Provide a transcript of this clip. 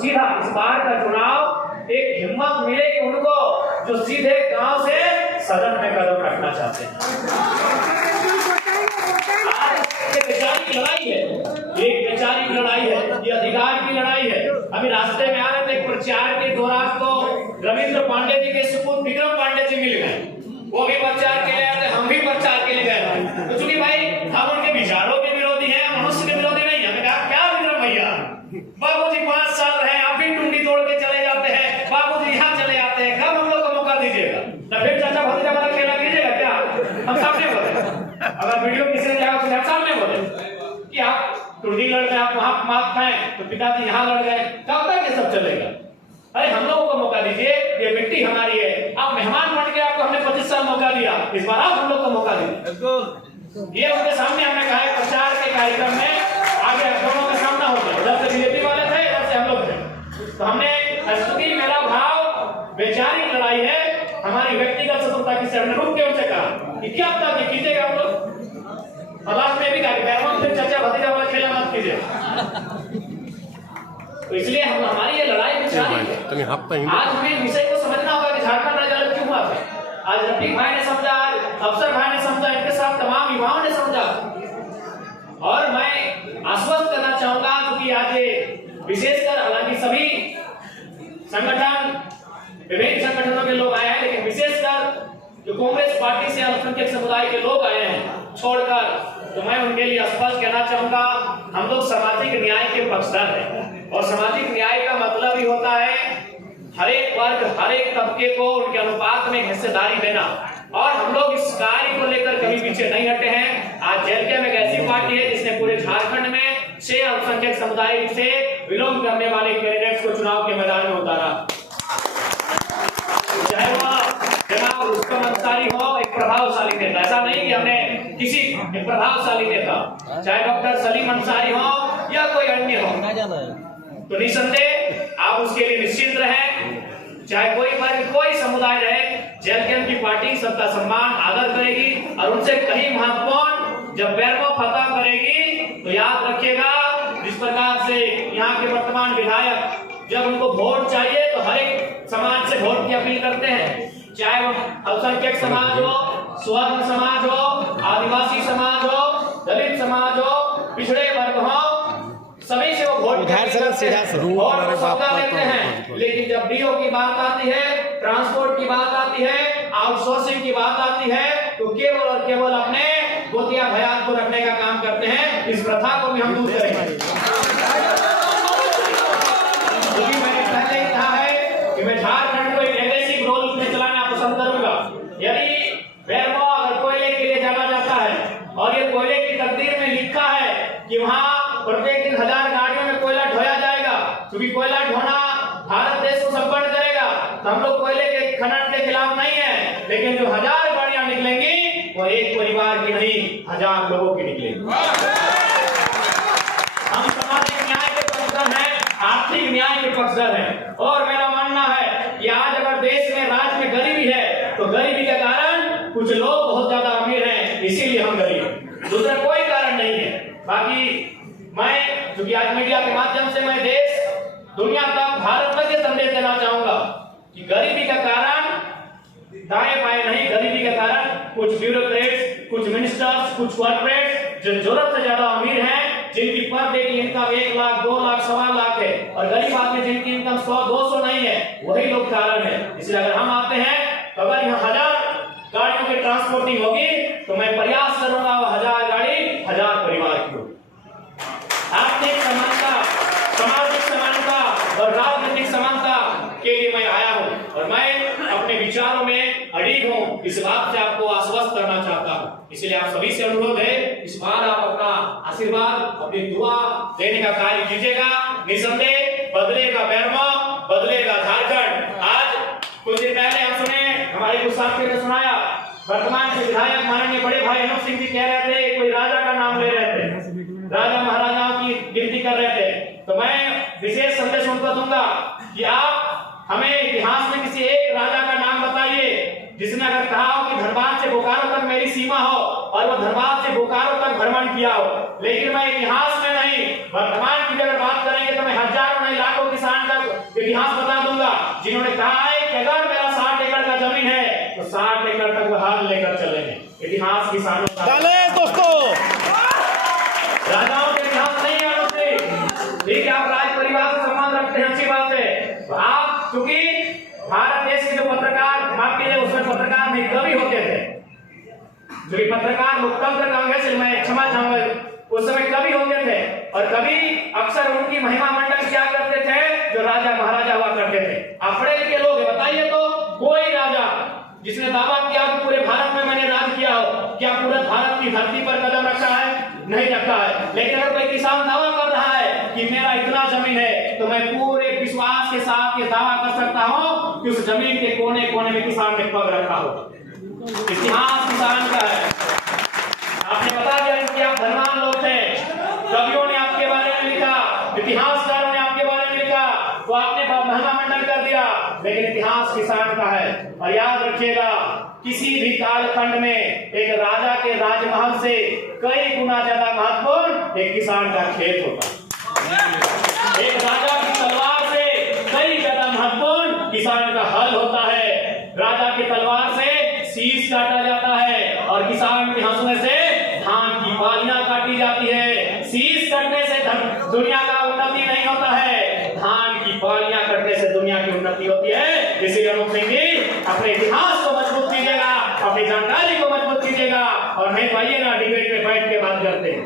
सीधा इस बार का चुनाव एक हिम्मत मिलेगी उनको जो सीधे गांव से सदन में कदम रखना चाहते हैं। आज ये बेचारी की लड़ाई है, एक बेचारी की लड़ाई है, ये अधिकार की लड़ाई है। अभी रास्ते में आ रहे थे, प्रचार के दौरान तो रविंद्र पांडे जी के सुपुत्र विक्रम पांडे जी मिल गए, वो भी प्रचार के लिए आए थे, हम भी प्रचार के लिए गए। तो चूंकि भाई हम उनके विचारों के विरोधी हैं, मनुष्य के विरोधी नहीं है। कहा क्या विक्रम भैया, बाबूजी 5 साल रहे, आप भी टुंडी तोड़ के चले जाते हैं, बाबूजी यहाँ चले आते हैं, कब हम लोग को मौका दीजिएगा? न फिर चाचा भतीजा वाला खेला कीजिएगा क्या? हम सामने बोले, अगर वीडियो किसी ने जाएगा तो सामने बोले कि आप टुंडी लड़ गए, आप वहां मात खाएं, तो पिताजी यहाँ लड़ गए, कब तक ये सब चलेगा? अरे हम लोगों को मौका दीजिए, ये मिट्टी हमारी है, आप मेहमान बन के आपको हमने 25 साल मौका दिया, इस बार आप हम लोग को मौका दीजिए। ये उनके सामने हमने कहा है प्रचार के कार्यक्रम में, आगे दोनों का सामना हो गया, उधर से बीजेपी वाले थे, इधर से हम लोग थे। तो हमने स्तुति मेरा भाव बेचारी की लड़ाई है, हमारी व्यक्तिगत स्वतंत्रता की हमने रुक के उनसे कहा कि क्या तक ये कीजिएगा हम लोग, और लास्ट में भी कहा कि बैरमन फिर चाचा भतीजा वाला खेला मत कीजिए। तो इसलिए हम हमारी ये लड़ाई बेचारी है। आज हमें विषय को समझना होगा कि झारखंड राज्य अलग क्यों हुआ था। आज रफीक भाई ने समझा, आज अफसर भाई ने समझा, इनके साथ तमाम युवाओं ने समझा। और मैं आश्वस्त करना चाहूंगा क्योंकि आज ये विशेषकर, हालांकि सभी संगठन, विभिन्न संगठनों के लोग आए हैं, लेकिन विशेषकर जो कांग्रेस पार्टी से अल्पसंख्यक समुदाय के लोग आए हैं छोड़कर, तो मैं उनके लिए स्पष्ट कहना चाहूंगा, हम लोग सामाजिक न्याय के पक्षधर हैं। और सामाजिक न्याय का मतलब ही होता है हर एक वर्ग, हर एक तबके को उनके अनुपात में हिस्सेदारी देना। और हम लोग इस कार्य को लेकर कभी पीछे नहीं हटे हैं। आज जेएलके में एक ऐसी पार्टी है जिसने पूरे झारखंड में 6 अल्पसंख्यक समुदाय से बिलोंग करने वाले कैंडिडेट्स को चुनाव के मैदान में उतारा। चाहे वह जनाब रुस्तम अंसारी हो, एक प्रभावशाली नेता, ऐसा नहीं कि हमने किसी एक प्रभावशाली नेता, चाहे डॉक्टर सलीम अंसारी हो या कोई अन्य हो, तो निसंदेह आप उसके लिए निश्चिंत रहें। चाहे कोई वर्ग, कोई समुदाय रहे, जेएलके की पार्टी सबका सम्मान आदर करेगी। और उनसे कहीं महत्वपूर्ण, जब बैरमो फतह करेगी तो याद रखिएगा, जिस प्रकार से यहाँ के वर्तमान विधायक जब उनको वोट चाहिए तो हर एक समाज से वोट की अपील करते हैं, चाहे वो अल्पसंख्यक समाज हो, स्वर्ण समाज हो, आदिवासी समाज हो, दलित समाज हो, पिछड़े वर्ग हो, सभी से वो वोट देते हैं। लेकिन जब डीओ की बात आती है, ट्रांसपोर्ट की बात आती है, आउटसोर्सिंग की बात आती है, तो केवल और केवल अपने गोतिया भयात को रखने का काम करते हैं। इस प्रथा को भी हम दूर करेंगे। क्योंकि मैंने पहले ही कहा है कि मैं झारखंड को एक एग्रेसिव रोल में चलाना पसंद करूंगा। यदि बैरमो अगर कोयले के लिए जाना जाता है और ये कोयले की तकदीर में लिखा है कि वहाँ प्रत्येक दिन 1000 गाड़ियों में कोयला ढोया जाएगा, क्योंकि कोयला ढोना भारत देश को संपन्न करेगा, तो हम लोग कोयले के खनन के खिलाफ नहीं है। लेकिन जो 1000 गाड़ियां निकलेंगी वो एक परिवार की नहीं, 1000 लोगों की निकलेंगी। हम सामाजिक न्याय के पक्षधर हैं, आर्थिक न्याय के पक्षधर हैं। और मेरा मानना है कि आज अगर देश में, राज्य में गरीबी है, तो गरीबी के कारण कुछ लोग बहुत ज्यादा अमीर हैं, इसीलिए हम गरीब हैं, दूसरा कोई कारण नहीं है। बाकी मैं, क्योंकि आज मीडिया के माध्यम से मैं देश, दुनिया तक, भारत तक ये संदेश देना चाहूंगा कि गरीबी का कारण दाएं बाएं नहीं, गरीबी का कारण कुछ ब्यूरोक्रेट्स, कुछ मिनिस्टर्स, कुछ कॉर्पोरेट्स जो जरूरत से ज्यादा अमीर हैं, जिनकी पर डे की इनकम 1 लाख, 2 लाख, 1.25 लाख है, और गरीब आदमी जिनकी इनकम 100-200 नहीं है, वही लोग कारण है। इसलिए अगर हम आते हैं तो अगर यहाँ 1000 गाड़ियों की ट्रांसपोर्टिंग होगी तो मैं प्रयास करूंगा वो 1000 गाड़ी 1000 परिवार की होगी। आर्थिक समानता, सामाजिक समानता और राजनीतिक समानता के लिए मैं आया हूं और मैं अपने विचारों में अड़िग हूं। इस बात से आपको आश्वस्त करना चाहता हूं। इसलिए आप सभी से अनुरोध है, इस बार आप अपना आशीर्वाद, अपनी दुआ देने का कार्य कीजिएगा। निसंदेह बदलेगा बैरमो, बदलेगा झारखंड। आज कुछ दिन पहले हम सुने, हमारे कुछ साथी ने सुनाया, वर्तमान के विधायक माननीय बड़े भाई अनूप सिंह जी कह रहे थे, कोई राजा का नाम ले रहे थे, राजा महाराजाओं की गिनती कर रहे थे। तो मैं विशेष संदेश उनको दूंगा कि आप हमें इतिहास में किसी एक राजा का नाम बताइए जिसने अगर कहा हो कि धनबाद से बोकारो तक मेरी सीमा हो और वो धनबाद से बोकारो तक भ्रमण किया हो। लेकिन मैं इतिहास में नहीं, वर्तमान की अगर बात करेंगे तो मैं हजारों नहीं लाखों किसान इतिहास बता दूंगा, जिन्होंने कहा है कि अगर मेरा 60 एकड़ का जमीन है तो 60 एकड़ तक वो हाथ लेकर चलेंगे। इतिहास किसानों का दोस्तों, राजाओं के इतिहास नहीं है उससे। ठीक है, आप राज परिवार से संबंध रखते हैं, अच्छी बात है। तो आप चूंकि भारत देश के जो पत्रकार आपके लिए उसमें पत्रकार नहीं कवि होते थे, जो पत्रकार लोकतंत्र कांग्रेस में क्षमा चाहूंगा उस समय कवि होते थे, और कवि अक्सर उनकी महिमा मंडन क्या करते थे, जो राजा महाराजा हुआ करते थे। आप पढ़े लिखे लोग हैं, बताइए तो कोई राजा जिसने दावा किया कि पूरे भारत में मैंने राज किया हो, क्या पूरे भारत की धरती पर कदम रखा है? नहीं रखा है। लेकिन अगर कोई किसान दावा कर रहा है कि मेरा इतना जमीन है, तो मैं पूरे विश्वास के साथ ये दावा कर सकता हूं कि उस जमीन के कोने कोने में किसान ने पग रखा हो। इतिहास किसान का है। आपने बता दिया कि आप धनवान लोग थे, कवियों ने आपके बारे में लिखा, इतिहासकारों ने आपके बारे में लिखा, तो आपने महिमा मंडन कर दिया, लेकिन इतिहास किसान का है। और याद रखिएगा, किसी भी कालखंड में एक राजा के राजमहल से कई गुना ज्यादा महत्वपूर्ण एक किसान का खेत होता है। एक राजा की तलवार से कई ज्यादा महत्वपूर्ण किसान का हल होता है। राजा की तलवार से शीश काटा जाता है और किसान के हंसुए से धान की बालियां काटी जाती है। शीश कटने से दुनिया का उन्नति नहीं होता है, धान की बालियां कटने से दुनिया की उन्नति होती है। इसीलिए अनूप सिंह जी अपने इतिहास को मजबूत कीजिएगा, अपनी जानकारी को मजबूत कीजिएगा, और नहीं तो आइए ना डिबेट में बैठ के बात करते हैं।